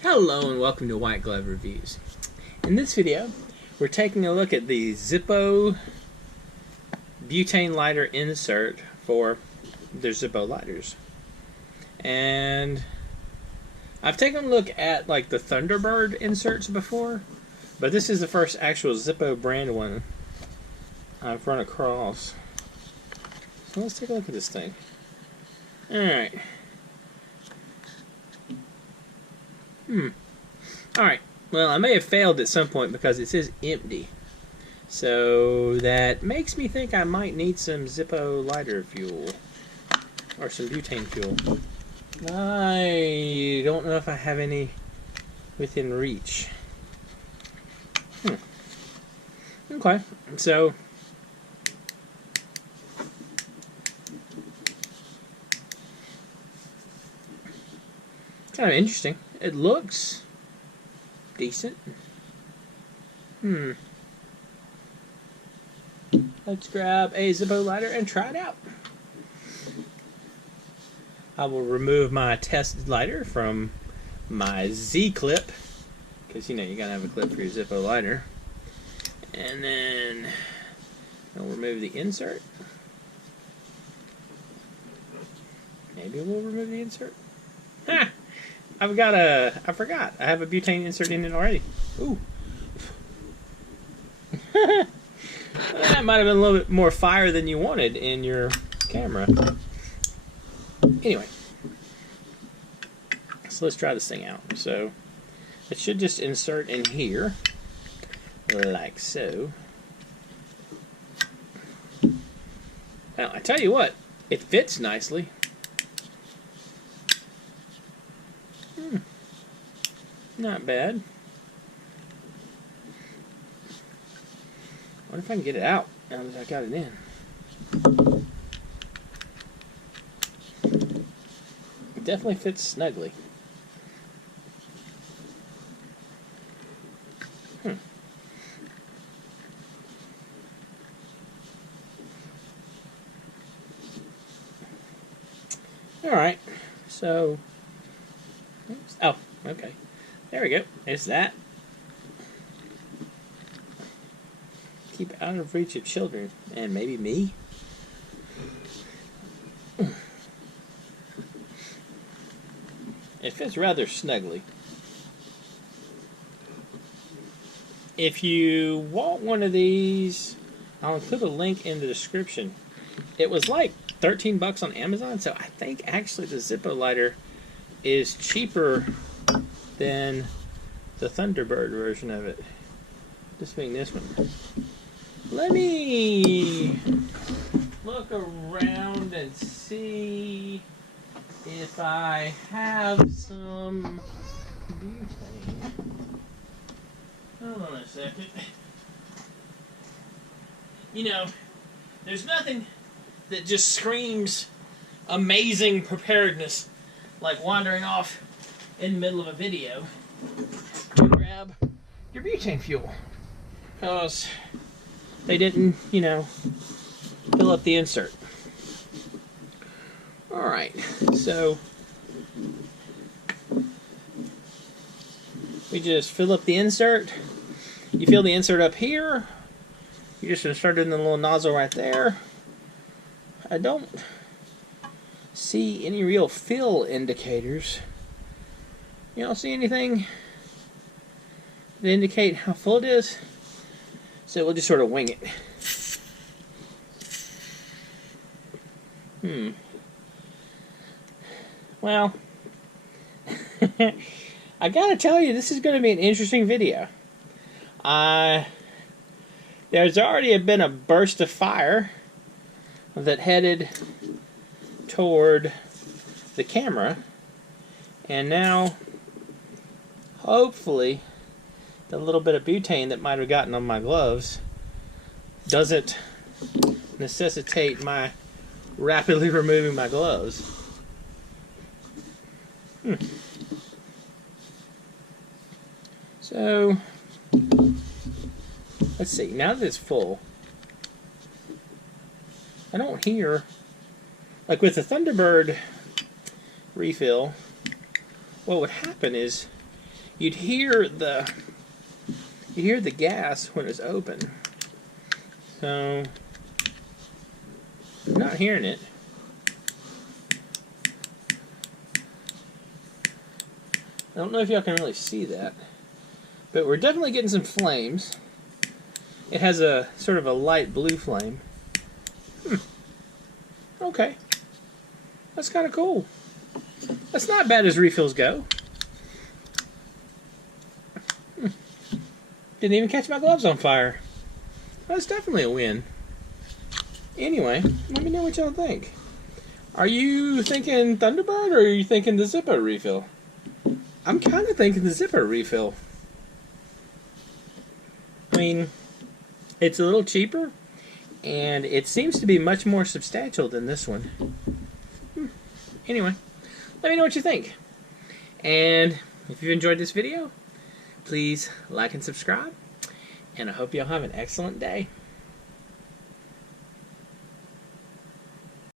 Hello and welcome to White Glove Reviews. In this video, we're taking a look at the Zippo Butane lighter insert for their Zippo lighters. And I've taken a look at like the Thunderbird inserts before, but this is the first actual Zippo brand one I've run across. So let's take a look at this thing. Alright. Alright, well, I may have failed at some point because it says empty. So that makes me think I might need some Zippo lighter fuel. Or some butane fuel. I don't know if I have any within reach. Okay, so kind of interesting. It looks decent. Let's grab a Zippo lighter and try it out. I will remove my test lighter from my Z clip, because you know you gotta have a clip for your Zippo lighter. And then I'll remove the insert. Maybe we'll remove the insert. Ha! I forgot. I have a butane insert in it already. Ooh. That might have been a little bit more fire than you wanted in your camera. Anyway. So let's try this thing out. So it should just insert in here. Like so. Well, I tell you what. It fits nicely. Not bad. I wonder if I can get it out now that I got it in. It definitely fits snugly. Alright, so... Oh, okay. There we go. There's that. Keep out of reach of children. And maybe me. It fits rather snugly. If you want one of these, I'll include a link in the description. It was like 13 bucks on Amazon, so I think actually the Zippo lighter is cheaper than the Thunderbird version of it. This being this one. Let me look around and see if I have some butane. Hold on a second. You know, there's nothing that just screams amazing preparedness like wandering off in the middle of a video to grab your butane fuel, because they didn't, you know, fill up the insert. Alright, so we just fill up the insert. You fill the insert up here. You just insert it in the little nozzle right there. I don't see any real fill indicators. You don't see anything that indicate how full it is, so we'll just sort of wing it. Well, I gotta tell you, this is going to be an interesting video. There's already been a burst of fire that headed toward the camera, and now hopefully the little bit of butane that might have gotten on my gloves doesn't necessitate my rapidly removing my gloves. So let's see, now that it's full, I don't hear, like with the Thunderbird refill, what would happen is you'd hear the gas when it's open. So I'm not hearing it. I don't know if y'all can really see that, but we're definitely getting some flames. It has a sort of a light blue flame. Okay. That's kind of cool. That's not bad as refills go. Didn't even catch my gloves on fire. That's definitely a win. Anyway, let me know what y'all think. Are you thinking Thunderbird or are you thinking the Zippo refill? I'm kind of thinking the Zippo refill. I mean, it's a little cheaper, and it seems to be much more substantial than this one. Anyway, let me know what you think. And if you enjoyed this video, please like and subscribe. And I hope y'all have an excellent day.